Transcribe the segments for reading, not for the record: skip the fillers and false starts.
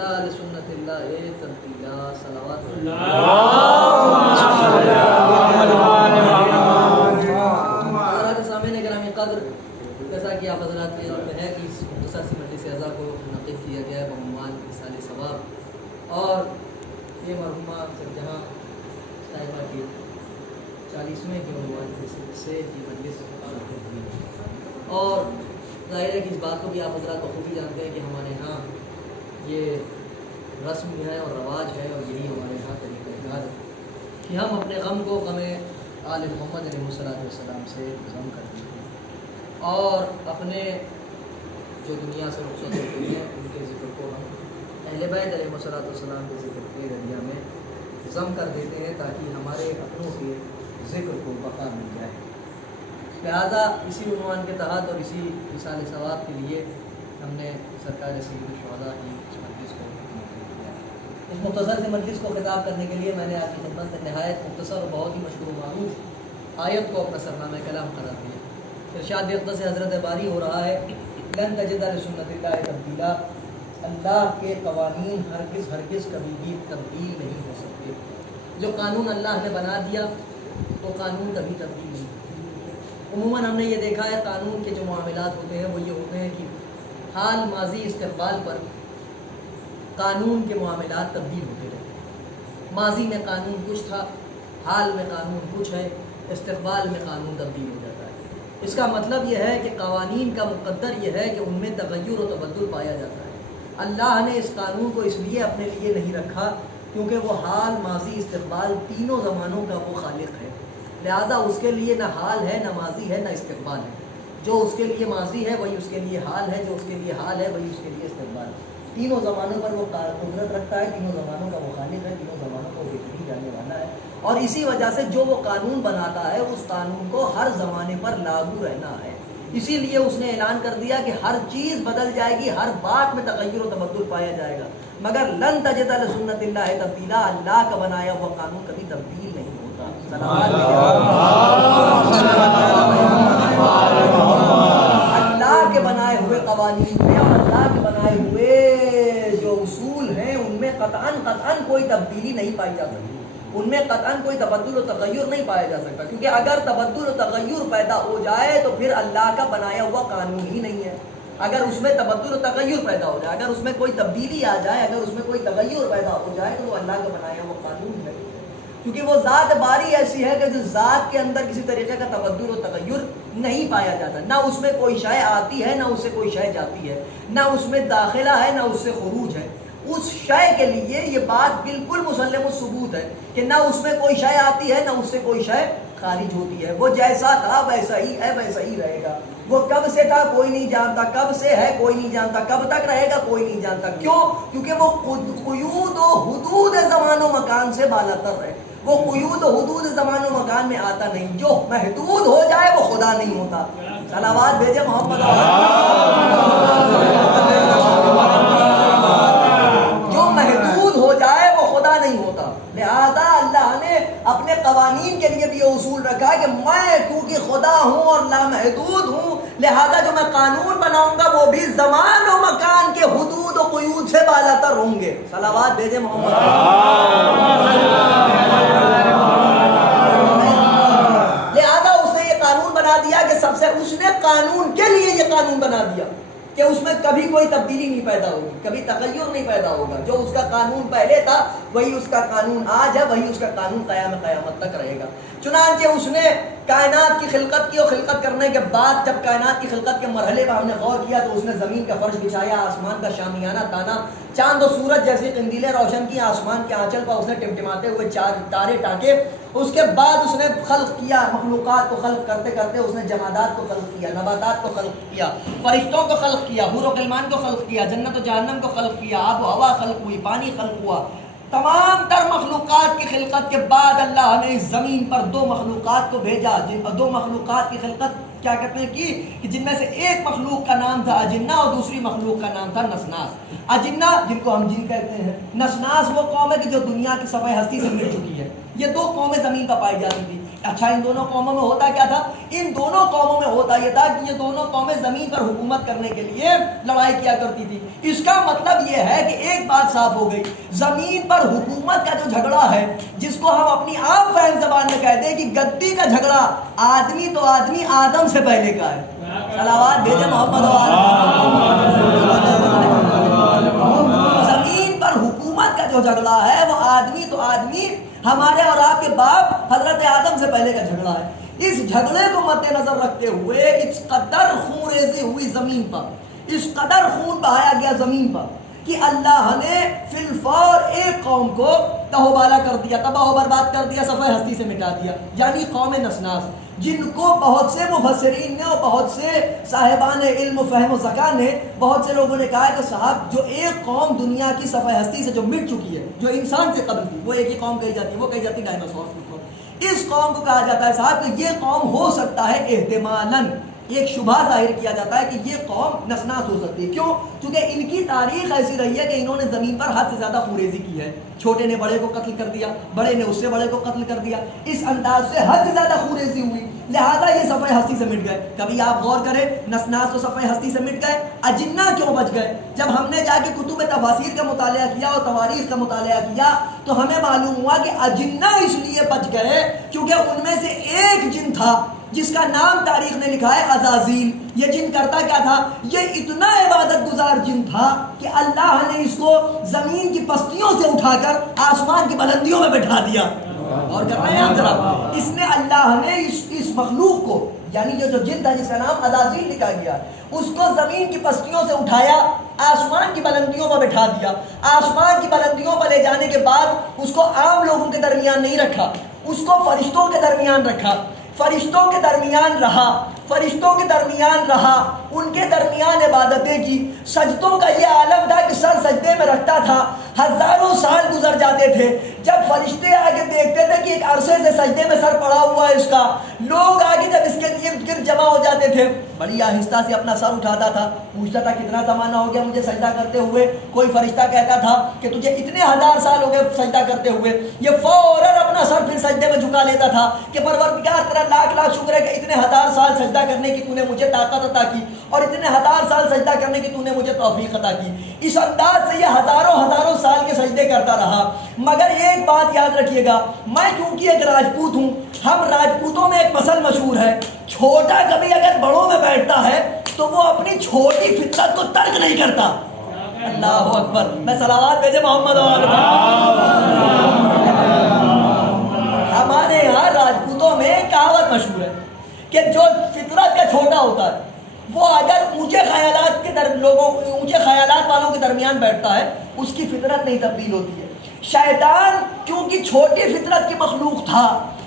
ارتداد سنت اللہ تبدیلا صلوات حضرات سامعین گرامی قدر، جیسا کہ آپ حضرات کے علم میں ہے کہ اس مختصر سی مجلس اعزا کو منعقد کیا گیا ہے بعنوان اصال ثواب، اور یہ مرحومہ سرجہاں صاحبہ کی 40ویں کے عنوان سے یہ مجلس منعقد ہوئی ہے، اور ظاہر ہے کہ اس بات کو بھی آپ حضرات بخوبی جانتے ہیں کہ ہمارے ہاں یہ رسم ہے اور رواج ہے، اور یہی ہمارے یہاں طریقہ کار ہے کہ ہم اپنے غم کو غم آل محمد علیہ السلام سے ضم کرتے ہیں، اور اپنے جو دنیا سے رخصت ہوتے ہیں ان کے ذکر کو ہم اہل بیت علیہ السلام کے ذکر کے ذریعہ میں ضم کر دیتے ہیں تاکہ ہمارے اپنوں کے ذکر کو بقا مل جائے۔ لہذا اسی عنوان کے تحت اور اسی اصال ثواب کے لیے ہم نے سرکار سید الشہداء کی اس مجلس کو منعقد کیا۔ اس مختصر سے مجلس کو خطاب کرنے کے لیے میں نے آپ کی خدمت میں نہایت مختصر اور بہت ہی مشہور و معروف آیت کو اپنا سرنامہ کلام قرار دیا۔ ارشاد اقدس حضرت باری ہو رہا ہے، لن تجد لسنت اللہ تبدیلا، اللہ کے قوانین ہرگز کبھی بھی تبدیل نہیں ہو سکتے۔ جو قانون اللہ نے بنا دیا وہ قانون کبھی تبدیل نہیں۔ عموماً ہم نے یہ دیکھا ہے قانون کے جو معاملات ہوتے ہیں وہ یہ ہوتے ہیں کہ حال، ماضی، استقبال پر قانون کے معاملات تبدیل ہوتے رہتے ہیں۔ ماضی میں قانون کچھ تھا، حال میں قانون کچھ ہے، استقبال میں قانون تبدیل ہو جاتا ہے۔ اس کا مطلب یہ ہے کہ قوانین کا مقدر یہ ہے کہ ان میں تغیر و تبدل پایا جاتا ہے۔ اللہ نے اس قانون کو اس لیے اپنے لیے نہیں رکھا کیونکہ وہ حال، ماضی، استقبال تینوں زمانوں کا وہ خالق ہے، لہذا اس کے لیے نہ حال ہے، نہ ماضی ہے، نہ استقبال ہے۔ جو اس کے لیے ماضی ہے وہی اس کے لیے حال ہے، جو اس کے لیے حال ہے وہی اس کے لیے استقبال ہے۔ تینوں زمانوں پر وہ قدرت رکھتا ہے، تینوں زمانوں کا وہ خالق ہے، تینوں زمانوں کو دیکھنے جانے والا ہے، اور اسی وجہ سے جو وہ قانون بناتا ہے اس قانون کو ہر زمانے پر لاگو رہنا ہے۔ اسی لیے اس نے اعلان کر دیا کہ ہر چیز بدل جائے گی، ہر بات میں تغیر و تبدل پایا جائے گا، مگر لن تجد لسنت اللہ تبدیلا، اللہ کا بنایا ہوا قانون کبھی تبدیل نہیں ہوتا۔ اللہ کے بنائے ہوئے قوانین میں اور اللہ کے بنائے ہوئے جو اصول ہیں ان میں قطعاً کوئی تبدیلی نہیں پائی جا سکتی، ان میں قطعاً کوئی تبدل و تغیر نہیں پایا جا سکتا، کیونکہ اگر تبدل و تغیر پیدا ہو جائے تو پھر اللہ کا بنایا ہوا قانون ہی نہیں ہے۔ اگر اس میں تبدل و تغیر پیدا ہو جائے، اگر اس میں کوئی تبدیلی آ جائے، اگر اس میں کوئی تغیر پیدا ہو جائے تو وہ اللہ کا بنایا ہوا قانون ہے، کیونکہ وہ ذات باری ایسی ہے کہ جس ذات کے اندر کسی طریقے کا تبدل و تغیر نہیں پایا جاتا، نہ اس میں کوئی شے آتی ہے، نہ اس سے کوئی شے جاتی ہے، نہ اس میں داخلہ ہے، نہ اس سے خروج ہے۔ اس شے کے لیے یہ بات بالکل مسلم الثبوت ہے کہ نہ اس میں کوئی شے آتی ہے، نہ اس سے کوئی شے خارج ہوتی ہے۔ وہ جیسا تھا ویسا ہی ہے، ویسا ہی رہے گا۔ وہ کب سے تھا کوئی نہیں جانتا، کب سے ہے کوئی نہیں جانتا، کب تک رہے گا کوئی نہیں جانتا۔ کیوں؟ کیونکہ وہ قیود و حدود زمان و مکان سے بالاتر ہے۔ وہ قیود و حدود زمان و مکان میں آتا نہیں، جو محدود ہو جائے وہ خدا نہیں ہوتا۔ صلوات بھیجے محمد، جو محدود ہو جائے وہ خدا نہیں ہوتا۔ لہذا اللہ نے اپنے قوانین کے لیے بھی یہ اصول رکھا کہ میں کیونکہ خدا ہوں اور لامحدود ہوں، لہذا جو میں قانون بناؤں گا وہ بھی زمان و مکان کے حدود و قیود سے بالاتر ہوں گے۔ صلوات بھیجے محمد۔ لہذا اس نے یہ قانون بنا دیا کہ سب سے اس نے قانون کے لیے یہ قانون بنا دیا کہ اس میں کبھی کوئی تبدیلی نہیں پیدا ہوگی، کبھی تغیر نہیں پیدا ہوگا۔ جو اس کا قانون پہلے تھا وہی اس کا قانون آج ہے، وہی اس کا قانون قیامت تک رہے گا۔ چنانچہ اس نے کائنات کی خلقت کی، اور خلقت کرنے کے بعد جب کائنات کی خلقت کے مرحلے پر ہم نے غور کیا تو اس نے زمین کا فرش بچھایا، آسمان کا شامیانہ تانا، چاند و سورج جیسی قندیلیں روشن کی، آسمان کے آنچل پر اس نے ٹمٹماتے ہوئے 4 تارے ٹانکے۔ اس کے بعد اس نے خلق کیا، مخلوقات کو خلق کرتے کرتے اس نے جمادات کو خلق کیا، نباتات کو خلق کیا، فرشتوں کو خلق کیا، حور و غلمان کو خلق کیا، جنت و جہنم کو خلق کیا، آب و ہوا خلق ہوئی، پانی خلق ہوا۔ تمام تر مخلوقات کی خلقت کے بعد اللہ نے اس زمین پر 2 مخلوقات کو بھیجا، جن 2 مخلوقات کی خلقت کیا کہتے ہیں کہ جن میں سے ایک مخلوق کا نام تھا اجنہ اور دوسری مخلوق کا نام تھا نسناس۔ اجنہ جن کو ہم جن کہتے ہیں، نسناس وہ قوم ہے کہ جو دنیا کی صفحہ ہستی سے مٹ چکی ہے۔ یہ 2 قومیں زمین پر پائی جاتی تھی، اچھا ان دونوں قوموں میں ہوتا کیا تھا؟ ان دونوں قوموں میں ہوتا یہ تھا کہ یہ دونوں قومیں زمین پر حکومت کرنے کے لیے لڑائی کیا کرتی تھی۔ اس کا مطلب یہ ہے کہ ایک بات صاف ہو گئی، زمین پر حکومت کا جو جھگڑا ہے، جس کو ہم اپنی عام فہم زبان میں کہتے ہیں کہ گدی کا جھگڑا، آدمی تو آدمی آدم سے پہلے کا ہے۔ صلوات بھیجے محمد و زمین پر حکومت کا جو جھگڑا ہے وہ آدمی تو آدمی، ہمارے اور آپ کے باپ حضرت آدم سے پہلے کا جھگڑا ہے۔ اس جھگڑے کو مد نظر رکھتے ہوئے اس قدر خون ریزی ہوئی زمین پر، اس قدر خون بہایا گیا زمین پر کہ اللہ نے فی الفور ایک قوم کو تہوبالا کر دیا، تباہ و برباد کر دیا، صفحہ ہستی سے مٹا دیا، یعنی قوم نسناس، جن کو بہت سے مفسرین نے اور بہت سے صاحبان علم و فہم و ذکا نے، بہت سے لوگوں نے کہا ہے کہ صاحب جو ایک قوم دنیا کی صفحہ ہستی سے جو مٹ چکی ہے، جو انسان سے قبل تھی، وہ ایک ہی قوم کہی جاتی ہے، وہ کہی جاتی ہے ڈائناسور کی قوم۔ اس قوم کو کہا جاتا ہے صاحب کہ یہ قوم ہو سکتا ہے احتمالاً، ایک شبہ ظاہر کیا جاتا ہے کہ یہ قوم نسناس ہو سکتی ہے۔ کیوں؟ کیونکہ ان کی تاریخ ایسی رہی ہے کہ انہوں نے زمین پر حد سے زیادہ خوریزی کی ہے، چھوٹے نے بڑے کو قتل کر دیا، بڑے نے اس سے بڑے کو قتل کر دیا، اس انداز سے حد سے زیادہ خوریزی ہوئی، لہذا یہ صفحہ ہستی سے مٹ گئے۔ کبھی آپ غور کریں، نسناس تو صفحہ ہستی سے مٹ گئے، اجنہ کیوں بچ گئے؟ جب ہم نے جا کے کتب تفاسیر کا مطالعہ کیا اور تواریخ کا مطالعہ کیا تو ہمیں معلوم ہوا کہ اجنہ اس لیے بچ گئے کیونکہ ان میں سے ایک جن تھا جس کا نام تاریخ نے لکھا ہے عزازیل۔ یہ جن کرتا کیا تھا؟ یہ اتنا عبادت گزار جن تھا کہ اللہ نے اس کو زمین کی پستیوں سے اٹھا کر آسمان کی بلندیوں میں بٹھا دیا۔ اور کر رہے ہیں آپ ذرا، اس نے اللہ نے اس مخلوق کو، یعنی یہ جو جن تھا جس کا نام عزازیل لکھا گیا، اس کو زمین کی پستیوں سے اٹھایا، آسمان کی بلندیوں پر بٹھا دیا۔ آسمان کی بلندیوں پر لے جانے کے بعد اس کو عام لوگوں کے درمیان نہیں رکھا، اس کو فرشتوں کے درمیان رکھا، فرشتوں کے درمیان رہا، فرشتوں کے درمیان رہا، ان کے درمیان عبادتیں کی۔ سجدوں کا یہ عالم تھا کہ سر سجدے میں رکھتا تھا، ہزاروں سال گزر جاتے تھے، جب فرشتے آگے دیکھتے تھے کہ ایک عرصے سے سجدے میں سر پڑا ہوا ہے اس کا، لوگ آگے جب اس کے ارد گرد جمع ہو جاتے تھے، بڑی آہستہ سے اپنا سر اٹھاتا تھا، پوچھتا تھا کتنا زمانہ ہو گیا مجھے سجدہ کرتے ہوئے؟ کوئی فرشتہ کہتا تھا کہ تجھے اتنے ہزار سال ہو گئے سجدہ کرتے ہوئے، یہ فوراً اپنا سر پھر سجدے میں جھکا لیتا تھا کہ پروردگار تیرا لاکھ لاکھ شکر ہے کہ اتنے ہزار سال سجدہ کرنے کی تو نے مجھے طاقت عطا کی اور اتنے ہزار سال سجدہ کرنے کی تو نے مجھے توفیق عطا کی۔ اس انداز سے یہ ہزاروں سال کے سجدے کرتا رہا۔ مگر ایک بات یاد رکھیے گا، میں چونکہ ایک راجپوت ہوں، ہم راجپوتوں میں ایک مسل مشہور ہے، چھوٹا کبھی اگر بڑوں میں بیٹھتا ہے تو وہ اپنی چھوٹی فطرت کو ترک نہیں کرتا۔ اللہ اکبر، میں صلوات بھیجے محمد و آل ہمارے یہاں راجپوتوں میں کہاوت مشہور ہے کہ جو فطرت کا چھوٹا ہوتا ہے وہ اگر اونچے خیالات والوں کے درمیان بیٹھتا ہے اس کی فطرت نہیں تبدیل ہوتی ہے۔ شیطان کیونکہ چھوٹی فطرت کی مخلوق تھا،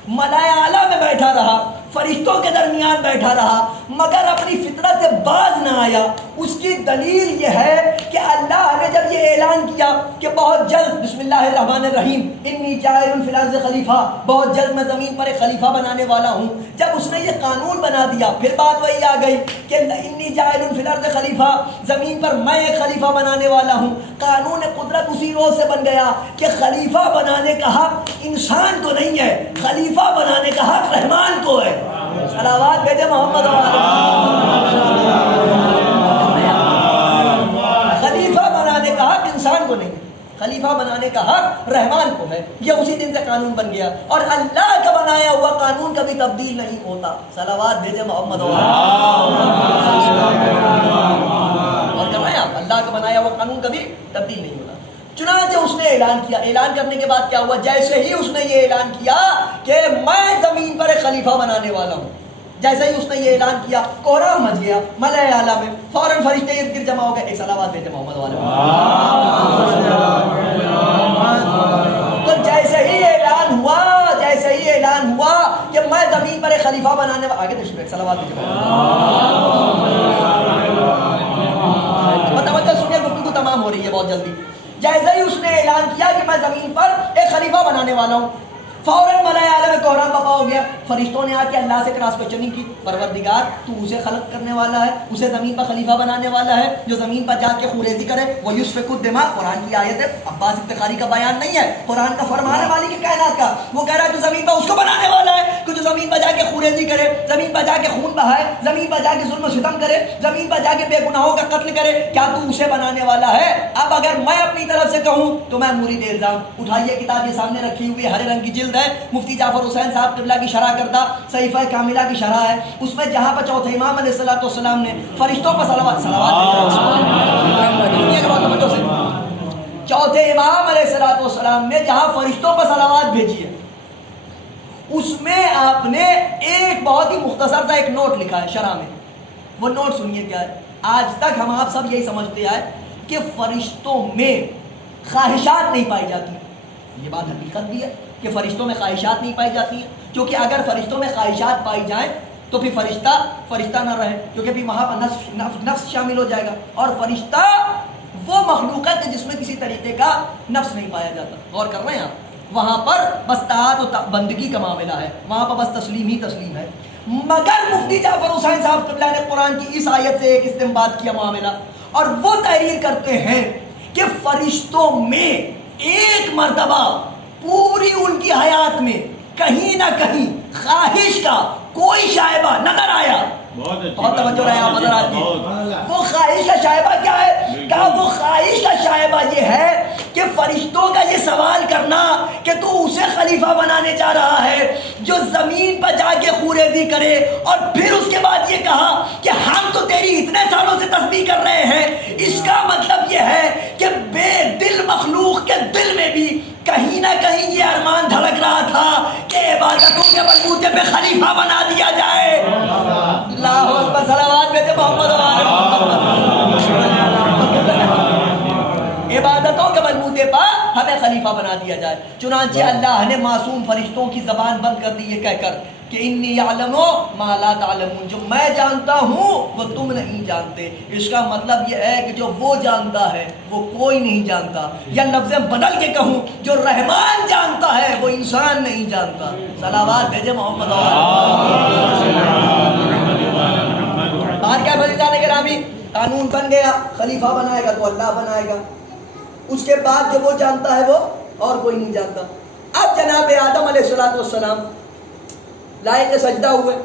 ملائے اعلیٰ میں بیٹھا رہا، فرشتوں کے درمیان بیٹھا رہا، مگر اپنی فطرت سے باز نہ آیا۔ اس کی دلیل یہ ہے کہ اللہ نے جب یہ اعلان کیا کہ بہت جلد، بسم اللہ الرحمن الرحیم، انی جاعل فی الارض خلیفہ، بہت جلد میں زمین پر ایک خلیفہ بنانے والا ہوں، جب اس نے یہ قانون بنا دیا پھر بات وہی آ گئی کہ انی جاعل فی الارض خلیفہ، زمین پر میں ایک خلیفہ بنانے والا ہوں۔ قانون قدرت اسی روز سے بن گیا کہ خلیفہ بنانے کا حق انسان کو نہیں ہے، خلیفہ بنانے کا حق رحمان کو ہے۔ صلوات بھیجے محمد و خلیفہ بنانے کا حق انسان کو نہیں ہے، خلیفہ بنانے کا حق رحمان کو ہے۔ یہ اسی دن سے قانون بن گیا اور اللہ کا بنایا ہوا قانون کبھی تبدیل نہیں ہوتا۔ صلوات بھیجے محمد و اور کر رہے ہیں آپ، اللہ کا بنایا ہوا قانون کبھی تبدیل نہیں ہوتا۔ چنانچہ اس نے اعلان کیا، اعلان کرنے کے بعد کیا ہوا؟ جیسے ہی اس نے یہ اعلان کیا کہ میں زمین پر ایک خلیفہ بنانے والا ہوں، جیسے ہی اس نے یہ اعلان کیا کوہرام مچ گیا ملائے اعلیٰ میں، فوراً فرشتے ارد گرد جمع ہو گئے۔ ایک صلوات بھیجے محمد والے۔ تو جیسے ہی اعلان ہوا کہ میں زمین پر ایک خلیفہ بنانے والا، آگے تشریف، صلوات بھیجے توجہ سنیے، گفتگو تمام ہو رہی ہے بہت جلدی۔ جیسے ہی اس نے اعلان کیا کہ میں زمین پر ایک خلیفہ بنانے والا ہوں، فوراً ملائے اعلیٰ میں کوہرام بپا ہو گیا۔ فرشتوں نے آ کے اللہ سے کراس کوئسچننگ کی، پروردگار تو اسے خلق کرنے والا ہے، اسے زمین پر خلیفہ بنانے والا ہے جو زمین پر جا کے خوریزی کرے، وہ یسفک الدماء، قرآن کی آیت ہے، عباس افتخاری کا بیان نہیں ہے، قرآن کا فرمان ہے مالک کائنات کا۔ وہ کہہ رہا ہے تو زمین پر اس کو بنانے والا ہے کہ جو زمین پر جا کے خوریزی کرے، زمین پر جا کے خون بہائے، زمین پر جا کے ظلم و ستم کرے، زمین پر جا کے بے گناہوں کا قتل کرے، کیا تو اسے بنانے والا ہے؟ اب اگر میں اپنی طرف سے کہوں تو میں مرید الزام، اٹھائیے کتاب یہ سامنے رکھی ہوئی ہرے رنگ کی جلد ہے، مفتی جعفر حسین صاحب قبلہ کی شرح کردہ صحیفہ کاملہ کی شرح ہے، اس میں جہاں پر چوتھے امام علیہ السلام نے فرشتوں پر چوتھے امام علیہ السلام نے جہاں فرشتوں پر صلوات بھیجی ہے، اس میں آپ نے ایک بہت ہی مختصر سا ایک نوٹ لکھا ہے شرح میں. وہ نوٹ سنیے کیا ہے. آج تک ہم آپ سب یہی سمجھتے آئے کہ فرشتوں میں خواہشات نہیں پائی جاتی. یہ بات حقیقت بھی ہے کہ فرشتوں میں خواہشات نہیں پائی جاتی ہیں، کیونکہ اگر فرشتوں میں خواہشات پائی جائیں تو پھر فرشتہ نہ رہے، کیونکہ پھر وہاں پر نفس شامل ہو جائے گا، اور فرشتہ وہ مخلوقات ہے جس میں کسی طریقے کا نفس نہیں پایا جاتا. غور کر رہے ہیں آپ؟ وہاں پر بس طاعت و بندگی کا معاملہ ہے، وہاں پر بس تسلیم ہی تسلیم ہے. مگر مفتی جعفر حسین صاحب قبلہ نے قرآن کی اس آیت سے ایک استنباط کیا معاملہ، اور وہ تحریر کرتے ہیں کہ فرشتوں میں ایک مرتبہ پوری ان کی حیات میں کہیں نہ کہیں خواہش کا کوئی شائبہ نظر آیا. بہت توجہ رہے آپ، نظر آتی ہے. وہ خواہش کا شائبہ کیا ہے؟ کہا وہ خواہش کا شائبہ یہ ہے کہ فرشتوں کا یہ سوال کرنا کہ تو اسے خلیفہ بنانے جا رہا ہے جو زمین پر جا کے خوریزی کرے، اور پھر اس کے بعد یہ کہا کہ ہم تو تیری اتنے سالوں سے تسبیح کر رہے ہیں. اس کا مطلب یہ ہے کہ بے دل مخلوق کے دل میں بھی کہیں نہ کہیں یہ ارمان دھڑک رہا تھا کہ عبادتوں کے بلبوتے پہ خلیفہ بنا دیا جائے. اللہ اکبر، صلوات بھیجے محمد و آل محمد. عبادتوں کے بلبوتے پر ہمیں خلیفہ بنا دیا جائے. چنانچہ اللہ نے معصوم فرشتوں کی زبان بند کر دی یہ کہہ کر کہ انی یعلم ما لا تعلمون، جو میں جانتا ہوں وہ تم نہیں جانتے. اس کا مطلب یہ ہے کہ جو وہ جانتا ہے وہ کوئی نہیں جانتا، یا لفظ بدل کے کہوں جو رحمان جانتا ہے وہ انسان نہیں جانتا. صلوات بھیجے محمد. بات کیا بھائی گرامی؟ قانون بن گیا، خلیفہ بنائے گا تو اللہ بنائے گا. اس کے بعد جو وہ جانتا ہے وہ اور کوئی نہیں جانتا. اب جناب آدم علیہ السلام لائے کے سجدہ ہوئے،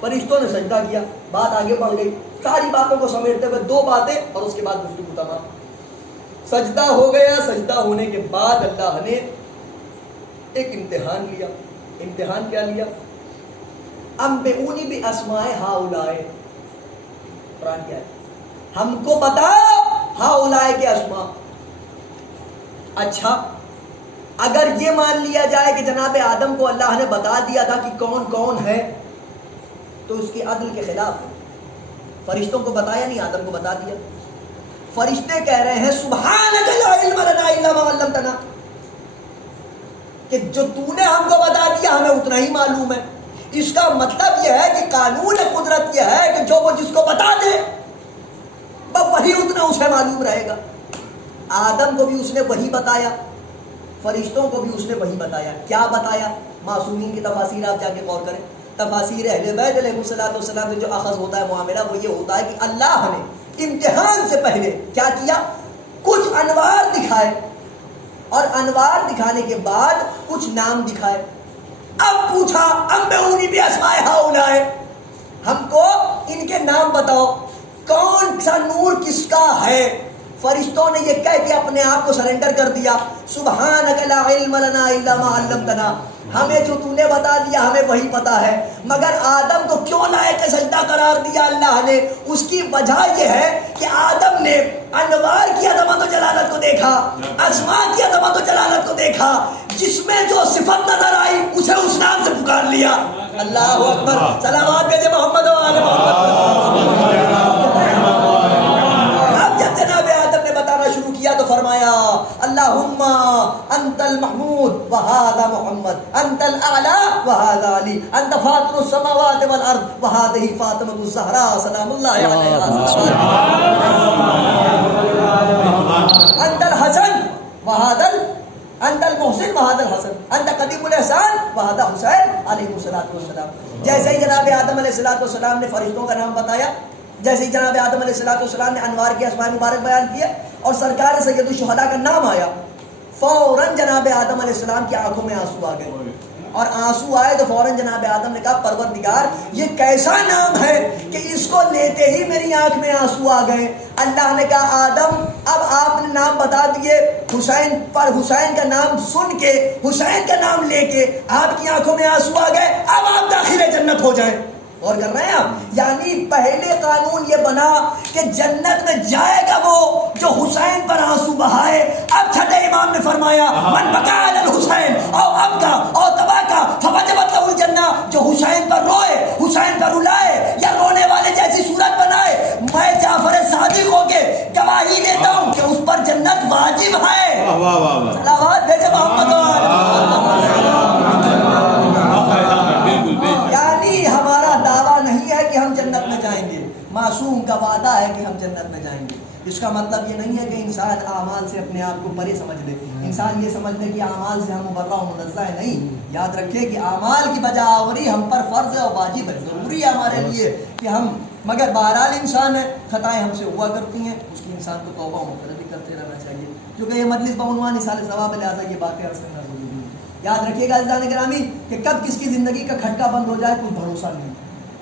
فرشتوں نے سجدہ کیا، بات آگے بڑھ گئی. ساری باتوں کو سمیٹتے ہوئے دو باتیں اور اس کے بعد گفتگو تمام. سجدہ ہو گیا. سجدہ ہونے کے بعد اللہ نے ایک امتحان لیا. امتحان کیا لیا؟ انبئونی باسماء ہؤلاء. قرآن کیا ہے؟ ہم کو بتا ہؤلاء کے اسماء. اچھا، اگر یہ مان لیا جائے کہ جناب آدم کو اللہ نے بتا دیا تھا کہ کون کون ہے تو اس کی عدل کے خلاف ہے. فرشتوں کو بتایا نہیں، آدم کو بتا دیا. فرشتے کہہ رہے ہیں سبحانک لا علم لنا الا ما علمتنا، کہ جو تو نے ہم کو بتا دیا ہمیں اتنا ہی معلوم ہے. اس کا مطلب یہ ہے کہ قانون قدرت یہ ہے کہ جو وہ جس کو بتا دے وہی اتنا اسے معلوم رہے گا. آدم کو بھی اس نے وہی بتایا، فرشتوں کو بھی اس نے وہی بتایا. کیا بتایا؟ معصومین کی تفاسیر آپ جا کے غور کریں. تفاسیر اہل بیت علیہ السلام میں جو اخذ ہوتا ہے معاملہ وہ یہ ہوتا ہے کہ اللہ نے امتحان سے پہلے کیا کیا؟ کچھ انوار دکھائے، اور انوار دکھانے کے بعد کچھ نام دکھائے. اب پوچھا انبئونی باسماء ہؤلاء، ہم کو ان کے نام بتاؤ، کون سا نور کس کا ہے. فرشتوں نے یہ کہہ کے اپنے آپ کو سرنڈر کر دیا، سبحانک لا علم لنا الا ما علمتنا، ہمیں جو تو نے بتا دیا ہمیں وہی پتا ہے. مگر آدم کو کیوں لائق سجدہ قرار دیا اللہ نے؟ اس کی وجہ یہ ہے کہ آدم نے انوار کی عظمت و جلالت کو دیکھا، اسماء کی عظمت و جلالت کو دیکھا، جس میں جو صفت نظر آئی اسے اس نام سے پکار لیا. اللہ اکبر، صلوات بھیجے محمد و آل محمد. اب جب جناب آدم نے بتانا شروع کیا تو فرمایا اللہم انت المحمود وہذا محمد، انت الاعلی وہذا علی، انت فاطر السماوات والارض وہذہ فاطمۃ الزہراء سلام اللہ علیہا، انت الحسن وہذا انت المحسن وہذا الحسن، انت قدیم الاحسان وہذا حسین علیہ السلام. جیسے ہی جناب آدم علیہ السلام نے فرشتوں کا نام بتایا، جیسے ہی جناب آدم علیہ السلام نے انوار کی اسماء مبارک بیان کیے اور سرکار سید الشہداء کا نام آیا، فوراً جناب آدم علیہ السلام کی آنکھوں میں آنسو آ گئے. اور آنسو آئے تو فوراً جناب آدم نے کہا پروردگار یہ کیسا نام ہے کہ اس کو لیتے ہی میری آنکھ میں آنسو آ گئے. اللہ نے کہا آدم اب آپ نے نام بتا دیے حسین پر، حسین کا نام سن کے، حسین کا نام لے کے آپ کی آنکھوں میں آنسو آ گئے، اب آپ داخل جنت ہو جائیں. اور کر رہے ہیں آپ، یعنی پہلے قانون یہ بنا کہ جنت میں جائے گا وہ جو حسین پر آنسو بہائے. اب چھٹے امام نے فرمایا من بکا علی الحسین او ابکا او تباکا فوجبت له الجنہ، جو حسین پر روئے، حسین پر رلائے یا رونے والے جیسی صورت بنائے، میں جعفر صادق ہو کے گواہی دیتا ہوں کہ اس پر جنت واجب ہے. صلوات بھیجے محمد. یعنی ہمارا دعویٰ نہیں ہے کہ ہم جنت میں جائیں گے، معصوم کا وعدہ ہے کہ ہم جنت میں جائیں گے. اس کا مطلب یہ نہیں ہے کہ انسان اعمال سے اپنے آپ کو پرے سمجھ لے، انسان یہ سمجھ لے کہ اعمال سے ہم مبرہ و منزہ ہیں. نہیں، یاد رکھے کہ اعمال کی بجا آوری ہم پر فرض ہے اور واجب ہے، ضروری ہے ہمارے لیے کہ ہم، مگر بہرحال انسان ہے، خطائیں ہم سے ہوا کرتی ہیں، اس کی انسان کو توبہ و مغفرت بھی کرتے رہنا چاہیے. کیونکہ یہ مجلس بعنوان اصال ثواب، لہٰذا یہ باتیں عرض کرنا ضروری ہے. یاد رکھیے گا عزیزان گرامی کہ کب کس کی زندگی کا کھٹکا بند ہو جائے کوئی بھروسہ نہیں.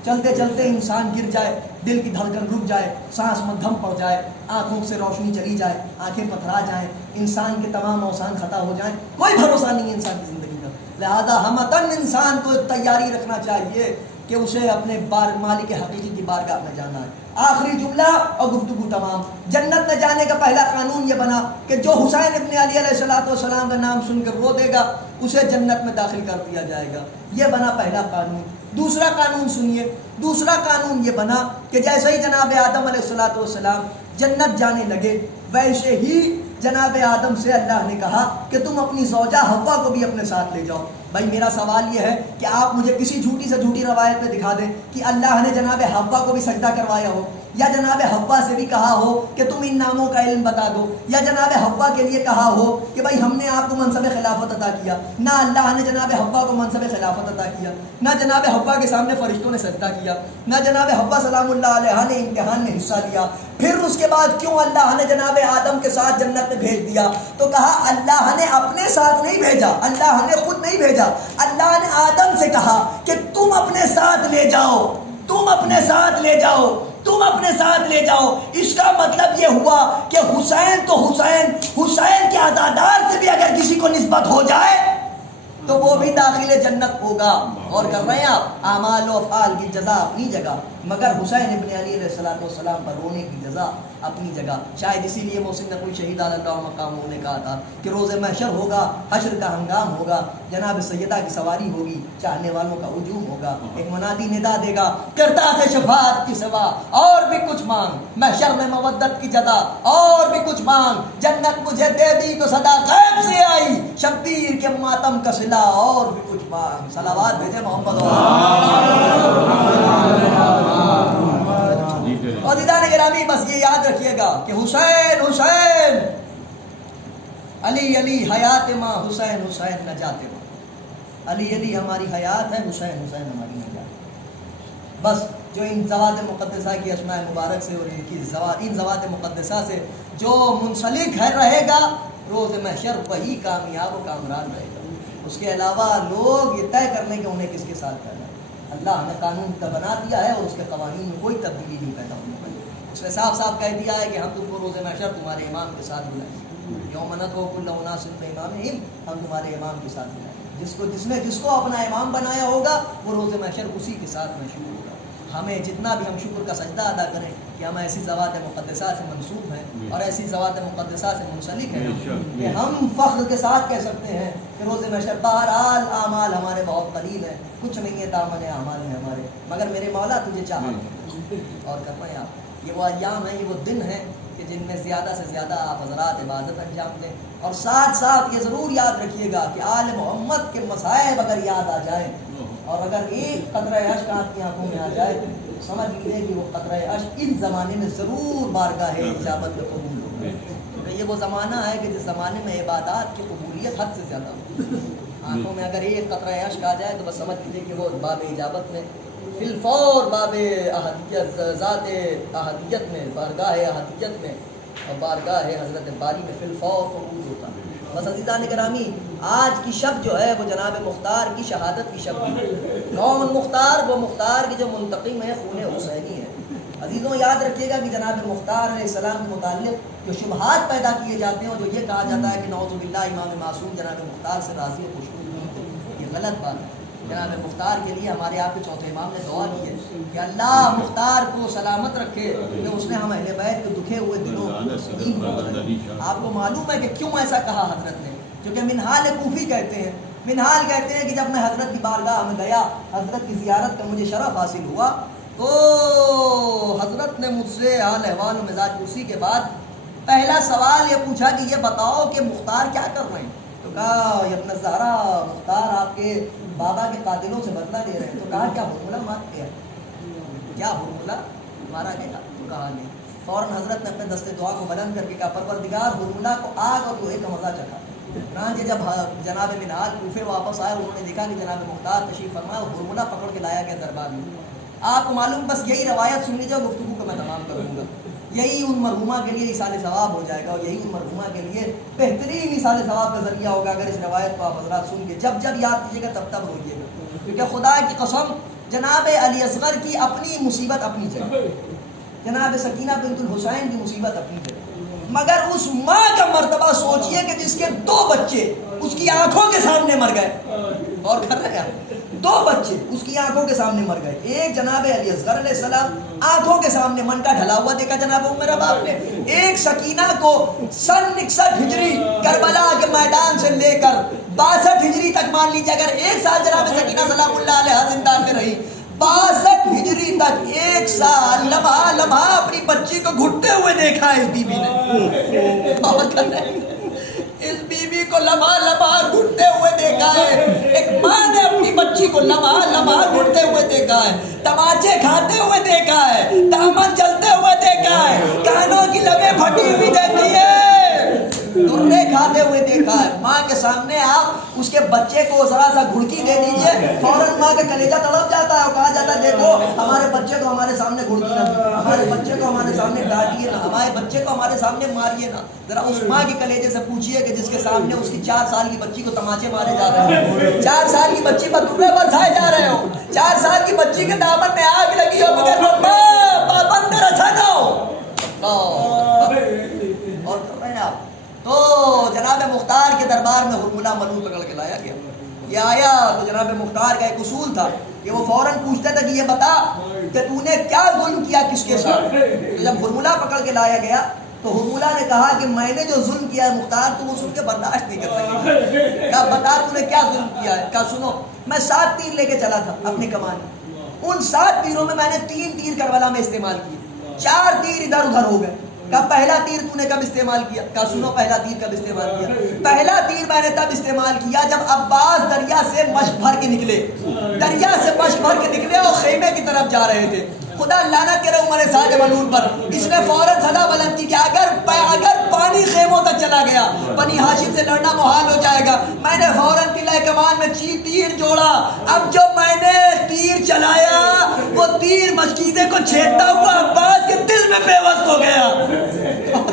چلتے چلتے انسان گر جائے، دل کی دھڑکن رک جائے، سانس مدھم پڑ جائے، آنکھوں سے روشنی چلی جائے، آنکھیں پتھرا جائیں، انسان کے تمام اوسان خطا ہو جائیں، کوئی بھروسہ نہیں ہے انسان کی زندگی کا. لہذا ہمتن انسان کو تیاری رکھنا چاہیے کہ اسے اپنے مالک حقیقی کی بارگاہ میں جانا ہے. آخری جملہ اور گفتگو تمام. جنت میں جانے کا پہلا قانون یہ بنا کہ جو حسین ابن علی علیہ السلام کا نام سن کر رو دے گا اسے جنت میں داخل کر دیا جائے گا. یہ بنا پہلا قانون. دوسرا قانون سنیے، دوسرا قانون یہ بنا کہ جیسے ہی جناب آدم علیہ السلام جنت جانے لگے ویسے ہی جناب آدم سے اللہ نے کہا کہ تم اپنی زوجہ حوا کو بھی اپنے ساتھ لے جاؤ. بھائی میرا سوال یہ ہے کہ آپ مجھے کسی جھوٹی سے جھوٹی روایت میں دکھا دیں کہ اللہ نے جناب حوا کو بھی سجدہ کروایا ہو، یا جناب حوا سے بھی کہا ہو کہ تم ان ناموں کا علم بتا دو، یا جناب حوا کے لیے کہا ہو کہ بھائی ہم نے آپ کو منصب خلافت عطا کیا. نہ اللہ نے جناب حوا کو منصب خلافت عطا کیا، نہ جناب حوا کے سامنے فرشتوں نے سجدہ کیا، نہ جناب حوا سلام اللہ علیہ نے امتحان میں حصہ لیا. پھر اس کے بعد کیوں اللہ نے جناب آدم کے ساتھ جنت میں بھیج دیا؟ تو کہا اللہ نے اپنے ساتھ نہیں بھیجا، اللہ نے خود نہیں بھیجا، اللہ نے آدم سے کہا کہ تم اپنے ساتھ لے جاؤ، تم اپنے ساتھ لے جاؤ، تم اپنے ساتھ لے جاؤ. اس کا مطلب یہ ہوا کہ حسین تو حسین کے عزادار سے بھی اگر کسی کو نسبت ہو جائے تو وہ بھی داخل جنت ہوگا. اور کر رہے ہیں آپ، اعمال و افعال کی جزا اپنی جگہ، مگر حسین ابن علی علیہ السلام پر رونے کی جزا اپنی جگہ. شاید اسی لیے محسن نقوی شہید اللہ مقام نے کہا تھا کہ روز محشر ہوگا، حشر کا ہنگام ہوگا، جناب سیدہ کی سواری ہوگی، چاہنے والوں کا ہجوم ہوگا، ایک منادی ندا دے گا کرتا سے شفاعت کی سوا اور بھی کچھ مانگ، محشر میں مودت کی جزا اور بھی کچھ مانگ، جنت مجھے دے دی تو صدا غیب سے آئی، شبیر کے ماتم کا صلہ اور بھی کچھ مانگ. صلوات بھیجے محمد. اور دیدان گرامی بس یہ یاد رکھیے گا کہ حسین حسین، علی علی حیات ماں، حسین حسین نجات ماں. علی علی ہماری حیات ہے، حسین حسین ہماری نجات. بس جو ان زوات مقدسہ کی اسماء مبارک سے اور ان زوات مقدسہ سے جو منسلک ہے رہے گا روز محشر وہی کامیاب و کامران رہے گا. اس کے علاوہ لوگ یہ طے کر لیں کہ انہیں کس کے ساتھ کرنا ہے. اللہ نے قانون بنا دیا ہے اور اس کے قوانین میں کوئی تبدیلی نہیں پیدا ہونے والی. اس نے صاف صاف کہہ دیا ہے کہ ہم تم کو روز محشر تمہارے امام کے ساتھ بلائیں گے. یوم ندعو کل اناس بامامہم، ہم تمہارے امام کے ساتھ بلائیں گے. جس کو اپنا امام بنایا ہوگا وہ روز محشر اسی کے ساتھ مشہور ہوگا. ہمیں جتنا بھی ہم شکر کا سجدہ ادا کریں کہ ہم ایسی زوات مقدسہ سے منسوب ہیں اور ایسی زوات مقدسہ سے منسلک ہیں کہ ہم فخر کے ساتھ کہہ سکتے ہیں کہ روز محشر بہرحال اعمال ہمارے بہت قلیل ہیں، کچھ نہیں ہے دامن اعمال میں ہمارے، مگر میرے مولا تجھے چاہا. اور کرنا ہے آپ، یہ وہ ایام ہیں، یہ وہ دن ہیں کہ جن میں زیادہ سے زیادہ آپ حضرات عبادت انجام دیں. اور ساتھ ساتھ یہ ضرور یاد رکھیے گا کہ آل محمد کے مصائب اگر یاد آ جائیں اور اگر ایک قطرہ اشک آپ کی آنکھوں میں آ جائے تو سمجھ لیجیے کہ وہ قطرہ اشک اس زمانے میں ضرور بارگاہ اجابت میں قبول ہوگا. کیونکہ یہ وہ زمانہ ہے کہ جس زمانے میں عبادات کی قبولیت حد سے زیادہ ہوتی ہے. آنکھوں میں اگر ایک قطرہ اشک آ جائے تو بس سمجھ لیجیے کہ وہ باب اجابت میں فی الفور باب احدیت، ذات احدیت میں، بارگاہ احدیت میں اور بارگاہ حضرت باری میں فی الفور قبول ہوتا ہے. بس عزیزان گرامی، آج کی شب جو ہے وہ جناب مختار کی شہادت کی شب ہے۔ کون مختار؟ وہ مختار کی جو منتقم ہے خون حسینی ہے۔ عزیزوں یاد رکھیے گا کہ جناب مختار علیہ السلام کے متعلق جو شبہات پیدا کیے جاتے ہیں اور جو یہ کہا جاتا ہے کہ نعوذ باللہ امام معصوم جناب مختار سے راضی و خوش ہو، یہ غلط بات ہے۔ جناب مختار کے لیے ہمارے آپ کے چوتھے امام نے دعا کی ہے کہ اللہ مختار کو سلامت رکھے کہ اس نے ہم اہل بیت کے دکھے ہوئے دلوں۔ آپ کو معلوم ہے کہ کیوں ایسا کہا حضرت نے؟ کیونکہ منہال کوفی کہتے ہیں، منہال کہتے ہیں کہ جب میں حضرت کی بارگاہ میں گیا، حضرت کی زیارت کا مجھے شرف حاصل ہوا، تو حضرت نے مجھ سے حال احوال و مزاج پرسی کے بعد پہلا سوال یہ پوچھا کہ یہ بتاؤ کہ مختار کیا کر رہے ہیں؟ تو کہا یا ابن الزہرا، مختار آپ کے بابا کے قاتلوں سے بدلہ لے رہے ہیں۔ تو کہا کیا ہرملہ مار گیا؟ کیا ہرملہ مارا گیا؟ تو کہا نہیں۔ فوراً حضرت نے اپنے دستے دعا کو بلند کر کے کہا پروردگار ہرملہ کو آگ اور لوہے کا مزہ چکھا۔ چنانچہ جب جناب منہال کوفے واپس آئے، انہوں نے دیکھا کہ جناب مختار تشریف فرما اور ہرملہ پکڑ کے لایا گیا دربار میں۔ آپ کو معلوم، بس یہی روایت سن لیجیے، گفتگو کو میں تمام کروں گا۔ یہی ان مرحومہ کے لیے ایصال ثواب ہو جائے گا، اور یہی ان مرحومہ کے لیے بہترین ایصال ثواب کا ذریعہ ہوگا اگر اس روایت کو آپ حضرات سن کے جب جب یاد کیجیے گا تب تب روئیے گا۔ کیونکہ خدا کی قسم جناب علی اصغر کی اپنی مصیبت اپنی جگہ، جناب سکینہ بنت الحسین کی مصیبت اپنی جگہ، مگر اس ماں کا مرتبہ سوچئے کہ جس کے 2 بچے اس کی آنکھوں کے سامنے مر گئے۔ اور کر رہے ہیں 2 بچے اس کی آنکھوں کے سامنے مر گئے۔ ایک جناب علی اصغر علیہ السلام آنکھوں کے سامنے من کا ڈھلا ہوا دیکھا جناب میرا باپ نے، ایک سکینہ کو سن 61 ہجری کربلا کے میدان سے لے کر 62 ہجری تک مان لیجیے، اگر 1 سال جناب سکینہ سلام اللہ علیہ زندہ میں رہی، 62 ہجری تک 1 سال لمحہ لمحہ اپنی بچی کو گھٹتے ہوئے دیکھا ہے اس بی بی نے۔ اور کر رہے ہیں اس بیوی کو لمحہ لمحہ گھٹتے ہوئے دیکھا ہے، ایک ماں نے اپنی بچی کو لمحہ لمحہ گھٹتے ہوئے دیکھا ہے، تماچے کھاتے ہوئے دیکھا ہے، دامن چلتے ہوئے دیکھا ہے، کانوں کی لبیں پھٹی ہوئی دیکھی ہے، درے کھاتے ہوئے دیکھا ہے۔ ماں کے سامنے آپ اس کے بچے کو ذرا سا گھڑکی دے دیجئے، فوراً ماں کا کلیجہ تڑپ جاتا ہے اور کہا جاتا ہے دیکھو ہمارے بچے کو ہمارے سامنے گھڑکی نہ دیں، ہمارے بچے کو ہمارے سامنے ڈانٹیے نہ، ہمارے بچے کو ہمارے سامنے ماریے نہ۔ ذرا اس ماں کے کلیجے سے پوچھئے کہ جس کے سامنے اس کی 4 سال کی بچی کو تماچے مارے جا رہے ہو، 4 سال کی بچی پر درے برسائے جا رہے ہو، 4 سال کی بچی کے دامن میں آگ لگی ہو، مگر پابند رسن ہو۔ اور کر رہے ہیں آپ تو جناب مختار کے دربار میں ہرملہ ملول پکڑ کے لایا گیا۔ یہ آیا تو جناب مختار کا ایک اصول تھا کہ وہ فوراً پوچھتا تھا کہ یہ بتا کہ تو نے کیا ظلم کیا کس کے ساتھ۔ تو جب ہرملہ پکڑ کے لایا گیا تو ہرملہ نے کہا کہ میں نے جو ظلم کیا ہے مختار تو وہ سن کے برداشت نہیں کر سکے۔ کہا بتا تو نے کیا ظلم کیا ہے؟ کہا سنو، میں 7 تیر لے کے چلا تھا اپنی کمان میں، ان 7 تیروں میں نے 3 تیر کربلا میں استعمال کیے، 4 تیر ادھر ادھر ہو گئے۔ کہا پہلا تیر تو نے کب استعمال کیا؟ کہا سنو پہلا تیر کب استعمال کیا؟ پہلا تیر میں نے تب استعمال کیا جب عباس دریا سے مشک بھر کے نکلے، دریا سے مشک بھر کے نکلے اور خیمے کی طرف جا رہے تھے۔ خدا لعنت کرے عمر سعد ملعون پر، اس نے فوراً صدا بلند کی کہ اگر پانی خیموں تک چلا گیا بنی ہاشم سے لڑنا محال ہو جائے گا۔ میں نے فوراً قلعہ کمان میں تیر جوڑا، اب جو میں نے تیر چلایا وہ تیر مشکیزے کو چھیدتا ہوا عباس کے دل میں پیوست ہو گیا۔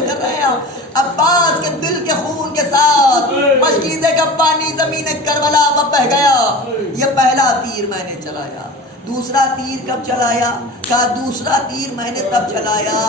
کر رہے ہیں عباس کے دل کے خون کے ساتھ مشکیزے کا پانی زمین کربلا میں بہہ گیا۔ یہ پہلا تیر میں نے چلایا۔ دوسرا تیر کب چلایا؟ کہا دوسرا تیر میں نے تب چلایا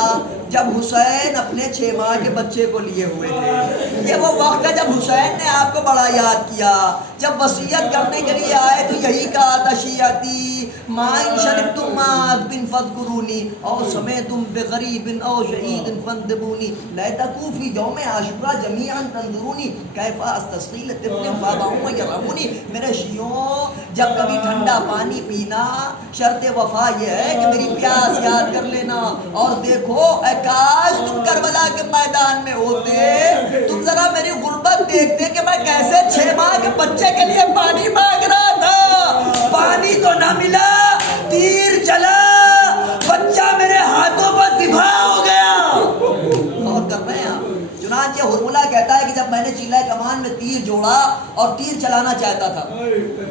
جب حسین اپنے 6 ماہ کے بچے کو لیے ہوئے تھے۔ یہ وہ وقت ہے جب حسین نے آپ کو بڑا یاد کیا، جب وصیت کرنے کے لیے آئے تو یہی کہا تھا شیعتی مائن شربتم مات بن فذکرونی او سمیتم بغریب او شہید فندبونی لیتکو فی یوم عاشورا جمیعا تنظرونی کیف استسقی لطفل فابعون یرعونی۔ میرے شیعوں جب کبھی ٹھنڈا پانی پینا شرط وفا یہ ہے کہ میری پیاس یاد کر لینا، اور دیکھو اے کاش تم کربلا کے میدان میں ہوتے، تم ذرا میری غربت دیکھتے کہ میں کیسے 6 ماہ کے بچے کے لیے پانی مانگ رہا تھا، پانی تو نہ ملا، تیر چلا، بچہ میرے ہاتھوں پر ذبح ہو گیا۔ اور کر رہے ہیں آپ۔ چنانچہ ہرملہ کہتا ہے کہ جب میں نے چیلہ چلہ کمان میں تیر جوڑا اور تیر چلانا چاہتا تھا.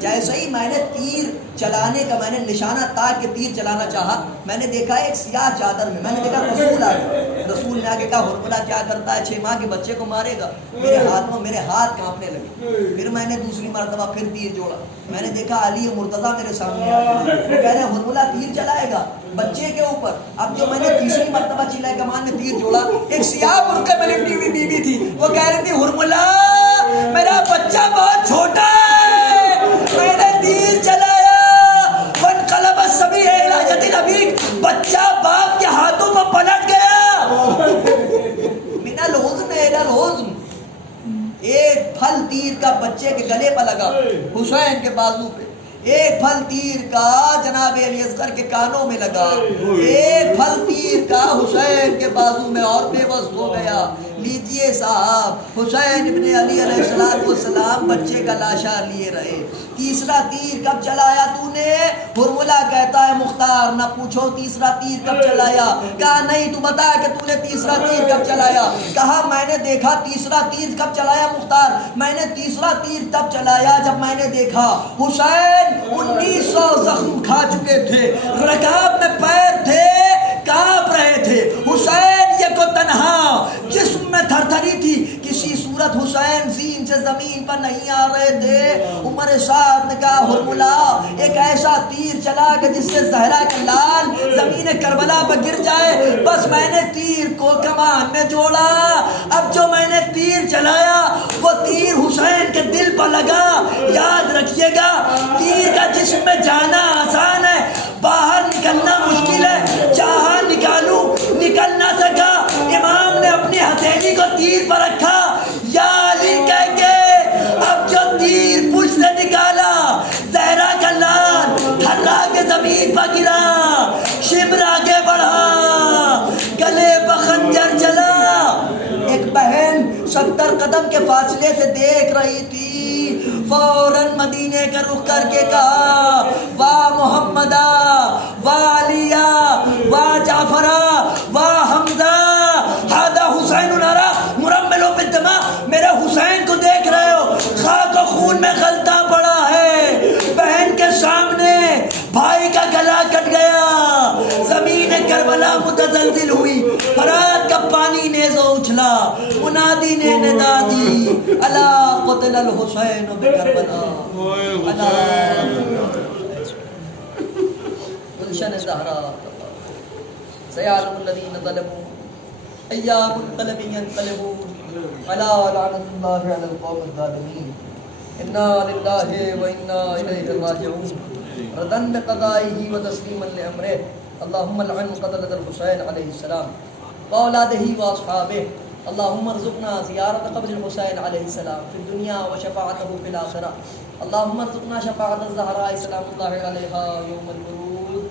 جیسے ہی میں نے تیر چلانے کا میں نے نشانہ تاک کے تیر چلانا چاہا, میں نے دیکھا ایک سیاہ چادر میں نے دیکھا رسول آئے. رسول نے آگے کہا ہرملہ کیا کرتا ہے, 6 ماہ کے بچے کو مارے گا. میرے ہاتھ کانپنے لگے. پھر میں نے دوسری مرتبہ پھر تیر جوڑا, میں نے دیکھا علی مرتضیٰ میرے سامنے آ گئے. وہ کہہ رہے ہیں ہرملہ تیر چلائے گا بچے کے اوپر. اب جو میں نے تیسری مرتبہ چلہ کمان میں تیر جوڑا, ایک سیاہ برقع میں لپٹی ہوئی بیوی تھی, وہ کہہ رہی تھی ہرملہ میرا بچہ بہت چھوٹا ہے, میں نے تیر چلایا فانقلب الصبی الی یدی ابیک, بچہ باپ کے ہاتھوں میں پلٹ گیا. من الحزن الی الحزن, ایک پھل تیر کا بچے کے گلے پہ لگا, حسین کے بازو پہ. ایک پھل تیر کا جناب علی اصغر کے کانوں میں لگا. ایک پھل تیر کا حسین کے بازو میں اور بے بس ہو گیا. لیجئے صاحب حسین ابن علی علیہ السلام بچے کا لاشا لیے رہے. تیسرا تیر کب چلایا تو نے؟ ہرملہ کہتا ہے مختار نہ پوچھو تیسرا تیر کب چلایا. کہا نہیں تو بتا کہ تو نے تیسرا تیر کب چلایا. کہا میں نے دیکھا تیسرا تیر کب چلایا مختار, میں نے تیسرا تیر تب چلایا جب میں نے دیکھا حسین 1900 زخم کھا چکے تھے, رکاب میں پیر تھے, کانپ رہے تھے. حسین یہ کو تنہا جسم میں تھر تھری تھی, کسی صورت حسین زین سے زمین پر نہیں آ رہے تھے. عمر صاحب نے کہا ہرملہ ایک ایسا تیر چلا کہ جس سے زہرا کا لال زمین کربلا پر گر جائے. بس میں نے تیر کو کمان میں جوڑا. اب جو میں نے تیر چلایا وہ تیر حسین کے دل پر لگا. یاد رکھیے گا تیر کا جسم میں جانا آسان ہے, باہر نکلنا مشکل ہے. چاہا نکالوں نکل نہ سکا. امام نے اپنی ہتھیلی کو تیر پر رکھا, یا علی کہہ کے اب جو تیر پشت سے نکالا زہرا کا لال تھرا کے زمین پر گرا. شبر آگے بڑھا, گلے پر خنجر چلا. ایک بہن 70 قدم کے فاصلے سے دیکھ رہی تھی, فوراً مدینے کا رخ کر کے کہا واہ محمدہ واہ علیہ واہ جعفرہ واہ حمزہ ہذا حسین نرا مرمل بالدماء. میرے حسین کو دیکھ رہے ہو, خاک و خون میں غلطہ پڑا ہے. بہن کے سامنے بھائی کا گلا کٹ گیا, زمین کربلا متزلزل ہوئی, فرات کا پانی نیزو اچھلا. منادی نے ندا دی الا قتل الحسین بکربلا, الا گلشن زہرا سیعلم الذین ظلموا ایام القلب ينقلبون الا لعنۃ اللہ علی القوم الظالمین. انا للہ وانا الیہ راجعون. ردا بقضائہ وتسلیما لامرہ. اللهم لعن قتلة الحسین علیہ السلام واولادہ واصحابہ. اللهم ارزقنا زیارت قبر الحسین علیہ السلام فی الدنیا وشفاعتہ فی الآخرہ. اللهم ارزقنا شفاعت الزہراء سلام اللہ علیہا یوم الورود.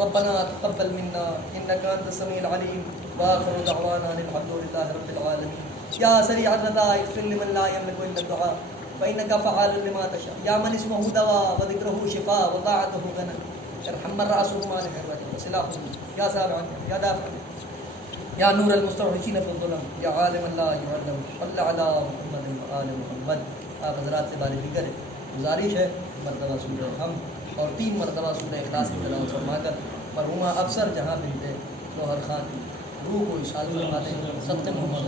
ربنا تقبل منا انك انت السميع العليم واخر دعوانا الحمد لله رب العالمين. يا سريع الرضا اغفر لمن لا يملك الا الدعاء فانك فعال لما تشاء. يا من اسمه دواء وذكره شفاء وطاعته غنى. ارحم من راسه مال الحوادث وسلاحه يا سابع يا دافع يا نور المستوحشين في الظلم يا عالم لا يعلم صل على محمد وآل محمد. آپ حضرات سے بار دیگر گزارش ہے مرتبہ سورہ ہم اور 3 مرتبہ سورہ اخلاص کی تلاوت فرما کر مرحومہ افسر جہاں بنت ظہر خان کی روح کو اشارہ فرما دیں. صدقے محمد